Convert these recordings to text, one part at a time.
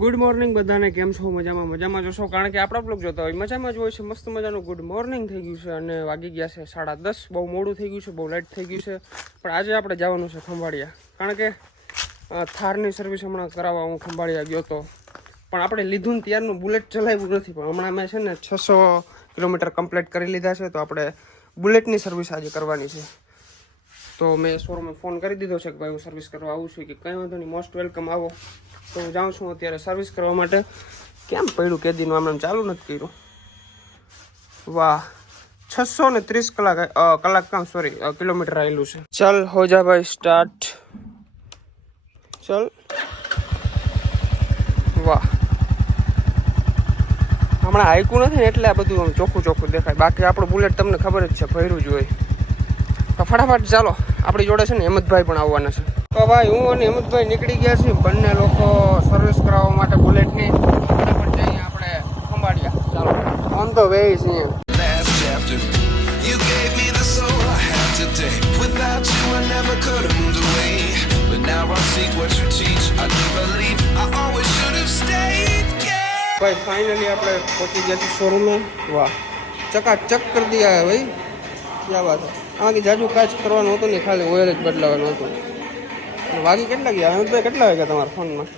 Good morning બધાને, કેમ છો? મજામાં જોશો, કારણ કે આપણા બ્લોગ જોતા હોય મજામાં જ હોય છે. મસ્ત મજાનું ગુડ મોર્નિંગ થઈ ગયું છે અને વાગી ગયા છે 10:30. બહુ મોડું થઈ ગયું છે, બહુ લેટ થઈ ગયું છે. પણ આજે આપણે જવાનું છે ખંભાળિયા, કારણ કે થારની સર્વિસ હમણાં કરાવવા હું ખંભાળિયા ગયો હતો. પણ આપણે લીધું ને ત્યારનું બુલેટ ચલાવ્યું નથી, પણ હમણાં મેં છે ને 600 કિલોમીટર કમ્પ્લીટ કરી લીધા છે. તો આપણે બુલેટની સર્વિસ આજે કરવાની છે. તો મેં શોરૂમે ફોન કરી દીધો છે કે ભાઈ હું સર્વિસ કરવા આવું છું. કે કંઈ વાંધો નહીં, મોસ્ટ વેલકમ, આવો. તો હું જાઉં છું અત્યારે સર્વિસ કરવા માટે. કેમ પડ્યું કેદીનું આમ ચાલુ નથી કર્યું? વાહ, 630 કિલોમીટર આવેલું છે. ચલ હો જા ભાઈ, સ્ટાર્ટ. ચલ. વાહ, હમણાં હાઈકું નથી ને એટલે આ બધું આમ ચોખ્ખું દેખાય. બાકી આપણું બુલેટ તમને ખબર જ છે, ભર્યું જ હોય. તો ફટાફટ ચાલો, આપણી જોડે છે ને હેમંતભાઈ પણ આવવાના છે. તો ભાઈ હું અને હેમંતભાઈ નીકળી ગયા છીએ, બંને લોકો સર્વિસ કરાવવા માટે બુલેટની. ફટાફટ જઈએ આપણે ખંભાળિયા. ચાલો, ઓન ધ વે છીએ. ભાઈ ફાઇનલી આપણે પહોંચી ગયા છીએ શોરૂમે. વાહ, ચકાચક કરી દિયા ભાઈ, ક્યાં વાત. આમાંથી જાજુ કાચ કરવાનું હતું ને, ખાલી ઓઇલ જ બદલાવાનું હતું. વાગી કેટલા ગયા હેમંતભાઈ? કેટલા વાગ્યા તમારા ફોનમાં?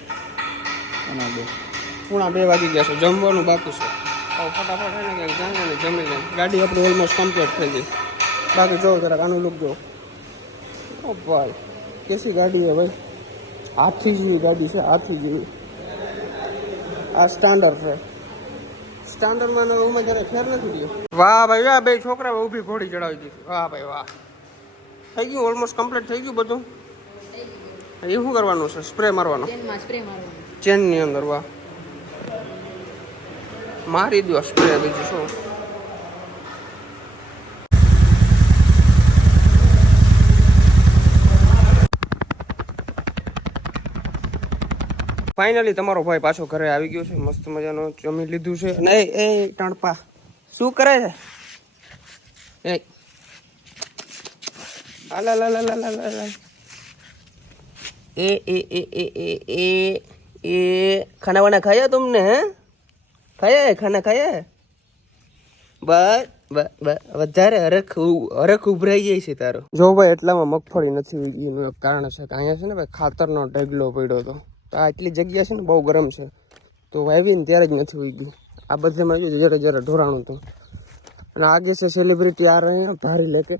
2:30 વાગી ગયા છે. જમવાનું બાકી છે. ફટાફટ છે ને ક્યાંક જાય ને જમી જાય. ગાડી આપણી ઓલમોસ્ટ કમ્પ્લીટ થઈ ગઈ. બાકી જો જરાક આનું લુક જો. ઓ ભાઈ, કેસી ગાડી છે ભાઈ, હાથી જેવી ગાડી છે, હાથી જેવી. આ સ્ટાન્ડર્ડ છે. સ્ટાન્ડર્ડમાં એમાં જરા ફેર નથી ગયો. વાહ ભાઈ વાહ, બે છોકરા ઊભી ઘોડી ચડાવી દીધી. વાહ ભાઈ વાહ, થઈ ગયું, ઓલમોસ્ટ કમ્પ્લીટ થઈ ગયું બધું. એ શું કરવાનું છે? સ્પ્રે મારવાનો ચેનની અંદર. વાહ, મારી દો સ્પ્રે, બીજું શું. ફાઇનલી તમારો ભાઈ પાછો ઘરે આવી ગયો છે. મસ્ત મજાનો જમી લીધું છે. અને એ ટણપા શું કરે છે? એ खाना वाना खाया तुमने? खाया है खाना, खाया है? બસ વધારે હરખ ઉભરાઈ જાય છે તારો. જો ભાઈ એટલામાં મગફળી નથી એનું એક કારણ છે કે અહીંયા છે ને ભાઈ ખાતરનો ઢગલો પડ્યો હતો. તો આટલી જગ્યા છે ને બહુ ગરમ છે, તો વાવી ને ત્યારે જ નથી ઉગી. આ બધેમાં જરા ઢોરાણું હતું. અને આગે છે સેલિબ્રિટી આ રહે ભારી લેકે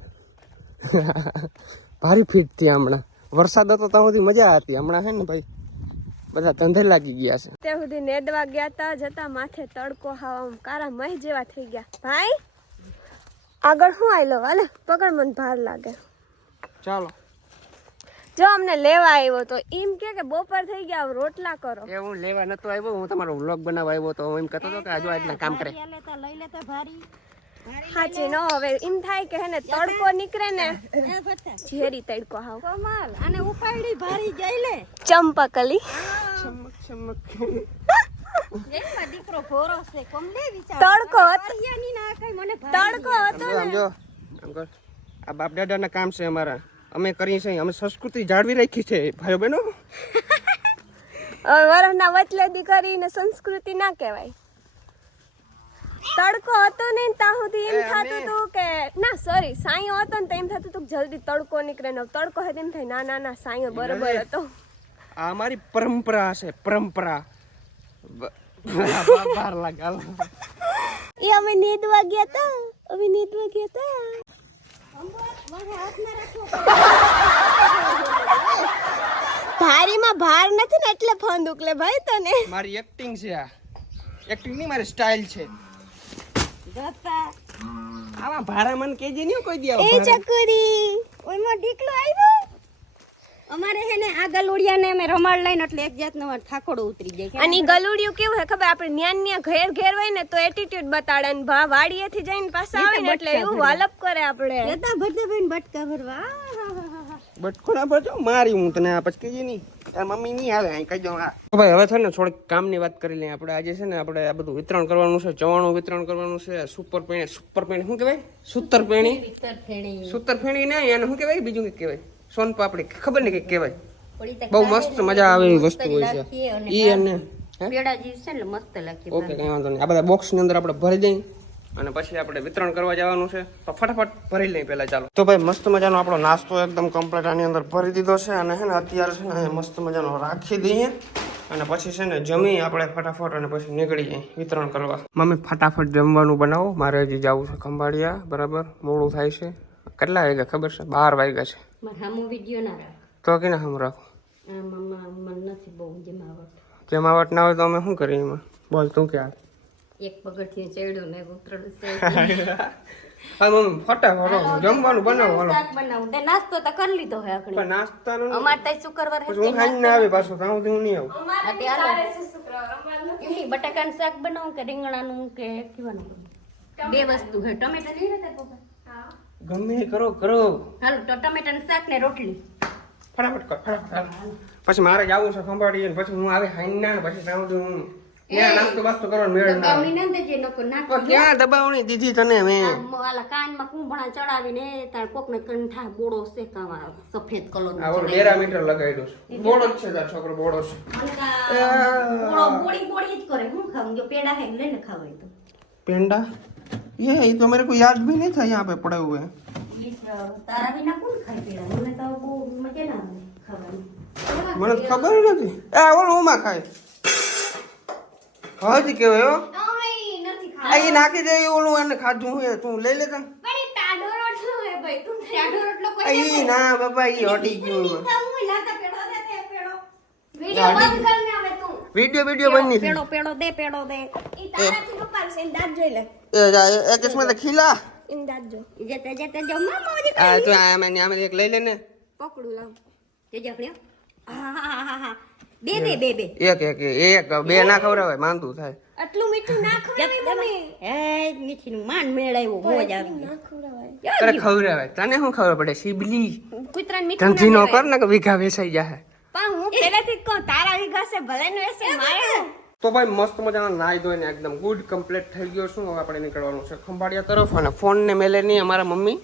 ભારી ફીટ થી. હમણાં વરસાદ હતો ત્યાં સુધી મજા હતી, હમણાં છે ને ભાઈ બધા ધંધે લાગી ગયા છે. ત્યાં સુધી નેદવા ગયા હતા, જતા માથે તડકો હાવ કારા મહ જેવા થઈ ગયા. ભાઈ આગળ શું આયલો? હાલે પકડ, મને ભાર લાગે. ચાલો, જો અમને લેવા આવ્યો તો એમ કે બપોર થઈ ગયા, રોટલા કરો. એ હું લેવા નતો આવ્યો, હું તમારો વ્લોગ બનાવવા આવ્યો તો એમ કહેતો હતો કે આજુ આજના કામ કરે. લઈ લેતા ભારી હાચી નો. હવે એમ થાય કે હેને તડકો નીકળે ને, ઝેરી તડકો હાવ કમાલ. અને ઉપાડી ભારી ગઈ લે ચંપકલી ચમક ચમક. એકમાં દીકરો ભોરો છે કોમલે વિચાર. તડકો હતો યાની ના કઈ મને તડકો હતો ને. સમજો અંકલ, આ બાપ દાદાના કામ છે અમારા, અમે કરીએ છીએ. અમે સંસ્કૃતિ જાળવી રાખી છે ભાઈઓ બહેનો. હવે વરના વચલેદી કરીને સંસ્કૃતિ ના કહેવાય. તડકો હતો ને ત્યાં સુધી એમ થતું હતું કે ના, સોરી, સાયો હતો ને તો એમ થતું હતું જલ્દી તડકો નીકળે ને. તડકો હતો એમ થાય ના ના ના, સાયો બરોબર હતો. આ અમારી પરંપરા છે, પરંપરા. બહાર લાગાલ એ અમે નીંદવા ગયા હતા, અમે નીંદવા ગયા હતા. ભારીમાં ભાર નથી ને એટલે ફંદ ઉકલે ભાઈ તને. મારી એક્ટિંગ છે આ, એક્ટિંગ નહીં, મારી સ્ટાઇલ છે. આવા ભાડા મને કેજે નહીં કોઈ દે. એ ચકુરી ઓયમાં ઢીકલો આવ્યો. અમારે હે ને આ ગલુડિયાને અમે રમાડ લઈને એટલે એક જાતનો ઠાકોડો ઉતરી જાય. અને ગલુડિયું કેવું હે ખબર? આપણે ન્યા ઘેર હોય ને તો એટીટ્યુડ બતાડે, ને વાડીએથી જઈને પાછા આવે ને એટલે એવું વાલપ કરે. આપણે જતા ભરતે ભાઈ બટકા ભરવા. બટકો ના ભરજો, મારી હું તને આ પછી કહીએ નહીં. મમ્મી નહીં આવે અહીં કહી દો. ભાઈ હવે છે ને થોડીક કામની વાત કરી લઈએ. આપણે આજે છે ને આપણે આ બધું વિતરણ કરવાનું છે, ચવાણું વિતરણ કરવાનું છે. સુપર પેણી શું કહેવાય? સૂતર પેણી ને એને શું કહેવાય? બીજું કઈ કહેવાય? સોન પાપડી ખબર નહીં કઈ કહેવાય. બહુ મસ્ત મજા આવે એવી વસ્તુ હોય છે. ઈ અને પેડા જી છે ને મસ્ત લાગે. ઓકે કઈ વાંધો નહીં. આ બધા બોક્સ ની અંદર આપણે ભરી દઈએ અને પછી આપણે વિતરણ કરવા જવાનું છે. તો ફટાફટ ભરી લઈએ પહેલા. ચાલો તો ભાઈ મસ્ત મજાનો આપણો નાસ્તો એકદમ કમ્પ્લીટ આની અંદર ભરી દીધો છે અને છે ને અત્યારે છે ને મસ્ત મજાનો રાખી દઈએ અને પછી છે ને જમી આપણે ફટાફટ અને પછી નીકળી જઈએ વિતરણ કરવા. મમ્મી ફટાફટ જમવાનું બનાવો, મારે હજી જવું છે ખંભાળિયા. બરાબર મોડું થાય છે. કેટલા વાગ્યા ખબર છે? 12 વાગ્યા છે. હામો વિડિયો ના રાખ તો કેને હમ રાખો? મમ્મા મન નથી બહુ જમાવટ. જમાવટ ના હોય તો અમે શું કરીએ એમાં? બોલ તું ક્યાં? એક પગથિયે ચડ્યો ને ઉતરડું છે. હા મમ્મી ફટાફટ જમવાનું બનાવો. હાલો શાક બનાવું દે. નાસ્તો તો કરી લીધો હે આખડી. પણ નાસ્તાનું અમાર તઈ શુક્રવાર પછી હું ખાઈ ના આવી પાછું તાવ હું નહીં આવું. એમની બટાકાનું શાક બનાવું કે રીંગણાનું કે કેવાનું? બે વસ્તુ હે. ટમેટા નહીં રહેતા પપ્પા? ગમે એ કરો કરો. હાલો તો ટમેટાનું શાક ને રોટલી ફટાફટ કર ફટાફટ. પછી મારે જવું છે ખંભાળીએ ને પછી હું આવે ખાઈ ના પછી તાવ હું ત્યાં નાસ્તો બાસ્તો કરવાનો મેળ ના આવે. દબાવણી ના દેજે નકો નાખ. ક્યાં દબાવણી દીધી તને મેં? વાલા કાનમાં કુંભણા ચડાવીને તાર કોકને કંઠા બોડો શેકાવા સફેદ કલર આ ઓલો 12 મીટર લગાડ્યો છે. બોડો જ છે તાર છોકરો બોડો છે. બોડો બોડી બોડી જ કરે. હું ખાઉં જો પેડા હે લઈને ખાવાય તો पेंडा ये तो मेरे को याद भी नहीं था यहाँ पे पड़े हुए हैं. તારા વિના કોણ ખાય પેડા? મને તો બહુ મજા ના આવે ખાવાની. મને ખબર નથી. ઓલું ઉમા ખાય હજી કેવાય હો. આ એ નાખી દે ઓલું એને ખાધું હે. તું લઈ લે તને. ઈ ના બાપા ઈ હટી ગયું. વિડિયો બની છે. પેડો દે એક इसमें तो खिला જતા જો મામા ઓજી આ તો આમે એક લઈ લે ને. પકડું લાવ તે જખડ્યો. હા બે એક બે ના ખવડાવે માંદું થાય. આટલું મીઠું ના ખવડાવે મમ્મી. એ મીઠીનું માન મેળાવ્યો મોજ આવી. ના ખવડાવાય. અરે ખવડાવે તને શું ખબર પડે? શીબલી કુતરાને મીઠું ધંધી નો કર ને કે વીઘા વેસાઈ જાય. પણ હું પહેલેથી જ કહું તારા વીઘા છે ભલે ને વેસે મારે. તો ભાઈ મસ્ત મજાનો નાઈ ધોઈને એકદમ ગુડ કમ્પ્લીટ થઈ ગયો છું. હવે આપણે નીકળવાનું છે ખંભાળિયા તરફ. અને ફોન ને મેલે નહીં અમારા મમ્મી.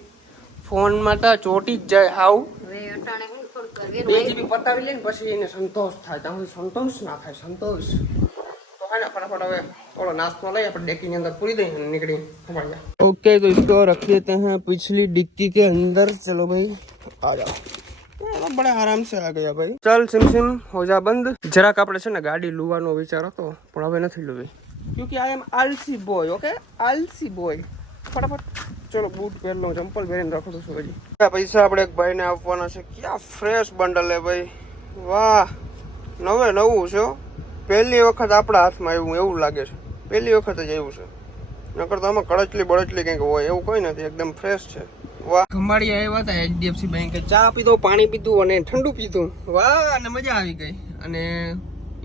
ફોન માં તો ચોટી જ જાય હાવ. હવે અટાણે હું થોડું કરવે 2 GB પતાવી લે ને પછી એને સંતોષ થાય. ત્યાં સુધી સંતોષ ના થાય. સંતોષ તો હા ને ફટાફટ હવે થોડો નાસ્તો લઈ આપણે ડેકી ની અંદર પૂરી દઈએ અને નીકળી ખંભાળિયા. ઓકે તો इसको रख देते हैं पिछली डिक्की के अंदर. चलो भाई आ जाओ. बड़े आराम से आ गया भाई. चल सिम हो जा બંધ. જરાક આપણે છે ને ગાડી લુવાનો વિચાર હતો પણ હવે નથી લુવી. क्योंकि आई एम आलसी बॉय. ओके आलसी बॉय. फटाफट चलो बूट પહેર લઉં, ચંપલ પહેરીને રાખું છું. હજી પૈસા આપણે એક ભાઈને આપવાના છે. ક્યાં ફ્રેશ બંડલ હે ભાઈ. વાહ નવું છે. પહેલી વખત આપણા હાથમાં આવ્યું એવું લાગે છે. પહેલી વખત જ આવ્યું છે. નકર તો આમાં કડચલી બળચલી કંઈક હોય એવું કોઈ નથી. એકદમ ફ્રેશ છે. વાહ ખંભાળિયા આવ્યા હતા HDFC બેંકે. ચા પીધો, પાણી પીધું અને ઠંડુ પીધું. વાહ અને મજા આવી ગઈ. અને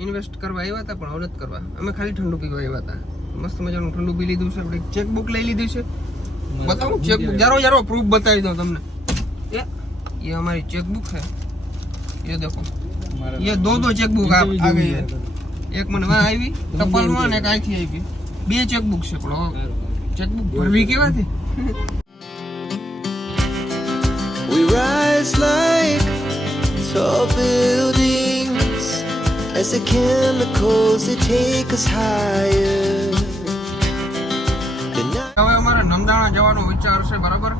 ઇન્વેસ્ટ કરવા આવ્યા હતા પણ હવે કરવા અમે ખાલી ઠંડુ પીવા આવ્યા હતા. મસ્ત મજાનું ઠંડુ પી લીધું છે. આપણે ચેકબુક લઈ લીધી છે. बताऊं चेकबुक जरो प्रूफ बताई दो तुमने. ये हमारी चेकबुक है. ये देखो ये दो चेकबुक आ गई है. एक મને વहाँ આવી ટપાલમાં ને એક આથી આવી. 2 ચેકબુક છે પણ ચેકબુક ભરવી કેવાથી. We rise like tall buildings as the chemicals they take us higher. હવે અમારે નંદાણા જવાનો વિચાર છે. બરાબર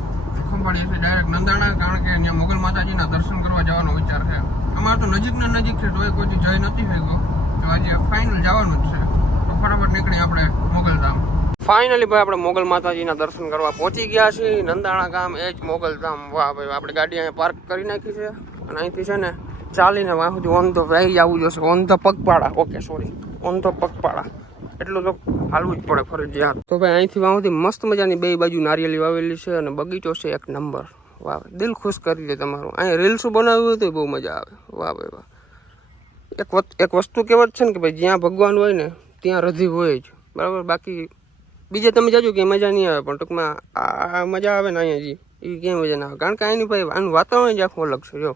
ખંભાળિયાથી ડાયરેક્ટ નંદાણા, કારણ કે ત્યાં મોગલ માતાજીના દર્શન કરવા જવાનો વિચાર છે. અમારે તો નજીક છે તો કોઈ જઈ નથી શક્યો. તો આજે ફાઇનલ જવાનું જ છે. તો ફટાફટ નીકળી આપણે મોગલધામ. ફાઇનલી ભાઈ આપણે મોગલ માતાજીના દર્શન કરવા પહોંચી ગયા છીએ. નંદાણા ગામ એ જ મોગલધામ. વાહ ભાઈ આપણે ગાડી અહીંયા પાર્ક કરી નાખી છે અને અહીંથી છે ને ચાલીને વાહ સુધી ઓન ધ વેઈ આવવું જોશે. ઓન ધ પગપાળા. ઓકે સોરી ઓન ધ પગપાળા. એટલું તો હાલવું જ પડે ફરજિયાત. તો ભાઈ અહીંથી વાહ સુધી મસ્ત મજાની 2 બાજુ નારિયેળી વાવેલી છે અને બગીચો છે એક નંબર. વાહ દિલ ખુશ કરી દે તમારું. અહીંયા રીલ્સ બનાવ્યું હોય તો બહુ મજા આવે. વાહ ભાઈ વાહ. એક વસ્તુ કહેવત છે ને કે ભાઈ જ્યાં ભગવાન હોય ને ત્યાં રધી હોય જ. બરાબર. બાકી બીજે તમે જાજો કે મજા નહીં આવે પણ ટૂંકમાં આ મજા આવે ને અહીંયા જી એવી ક્યાંય મજા ના આવે. કારણ કે અહીંની ભાઈ આનું વાતાવરણ જ આખું અલગ છે. જો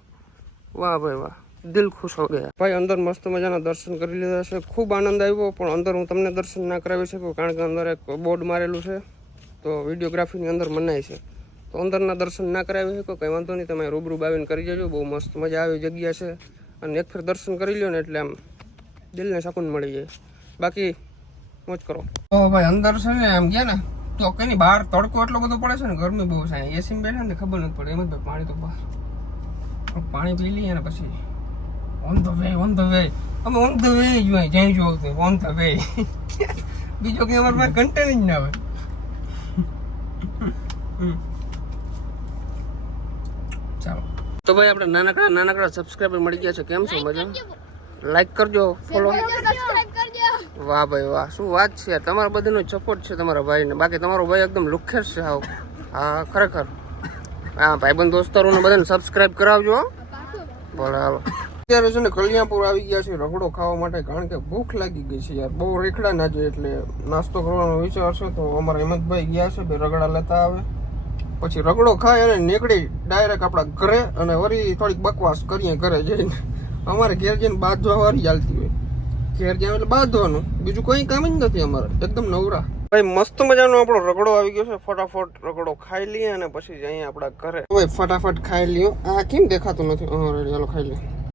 વાહ ભાઈ વાહ દિલ ખુશ હો ગયા. ભાઈ અંદર મસ્ત મજાના દર્શન કરી લીધા છે. ખૂબ આનંદ આવ્યો પણ અંદર હું તમને દર્શન ના કરાવી શકું કારણ કે અંદર એક બોર્ડ મારેલું છે તો વિડીયોગ્રાફીની અંદર મનાય છે. તો અંદરના દર્શન ના કરાવી શકો કંઈ વાંધો નહીં. તમે રૂબરૂ આવીને કરી જજો. બહુ મસ્ત મજા આવી જગ્યા છે અને એક ફેર દર્શન કરી લો ને એટલે આમ દિલને શકૂન મળી જાય. બાકી મોજ કરો. તો ભાઈ અંદર છે ને આમ ગયા ને તો કઈ નહીં, બહાર તડકો એટલો બધો પડે છે ને, ગરમી બહુ છે. એસી બેઠા ને ખબર નથી પડે. એમ જ ભાઈ પાણી તો બહાર પાણી પી લઈએ ને પછી ઓન ધ વે અમે ઓન ધ વે જ હોય જ્યાં જો ઓન ધ વે. બીજો કંઈ અમારે પાસે કન્ટેન્ટ જ ના હોય. ચાલો તો ભાઈ આપણે નાનકડા સબસ્ક્રાઈબર મળી ગયા છે. કેમ છો? મજા? લાઈક કરજો, ફોલો. વાહ ભાઈ વાહ, શું વાત છે યાર. તમારા બધાનો સપોર્ટ છે તમારા ભાઈને. બાકી તમારો ભાઈ એકદમ લુખ્ખેર છે હાવ. હા ખરેખર. હા ભાઈબંધ દોસ્તારોને બધાને સબસ્ક્રાઈબ કરાવજો. ભલે હાલો. અત્યારે છે ને કલ્યાણપુર આવી ગયા છે રગડો ખાવા માટે, કારણ કે ભૂખ લાગી ગઈ છે યાર. બહુ રેખડા ના છે એટલે નાસ્તો કરવાનો વિચાર છે. તો અમારા હેમંતભાઈ ગયા છે, બે રગડા લેતા આવે, પછી રગડો ખાય અને નીકળી ડાયરેક્ટ આપણા ઘરે, અને વળી થોડીક બકવાસ કરીએ ઘરે જઈને. અમારે ઘેર જઈને બાંધવા વાળી ચાલતી હોય. ઘેર જાય એટલે બાંધવાનું, બીજું કોઈ કામ જ નથી અમારે. એકદમ નવરા. ભાઈ મસ્ત મજાનો આપણો રગડો આવી ગયો છે. ફટાફટ રગડો ખાઈ લઈએ અને પછી જઈએ આપણા ઘરે. ભાઈ ફટાફટ ખાઈ લ્યો. આ કેમ દેખાતું નથી? હા રેડી, હાલો ખાઈ લઈએ.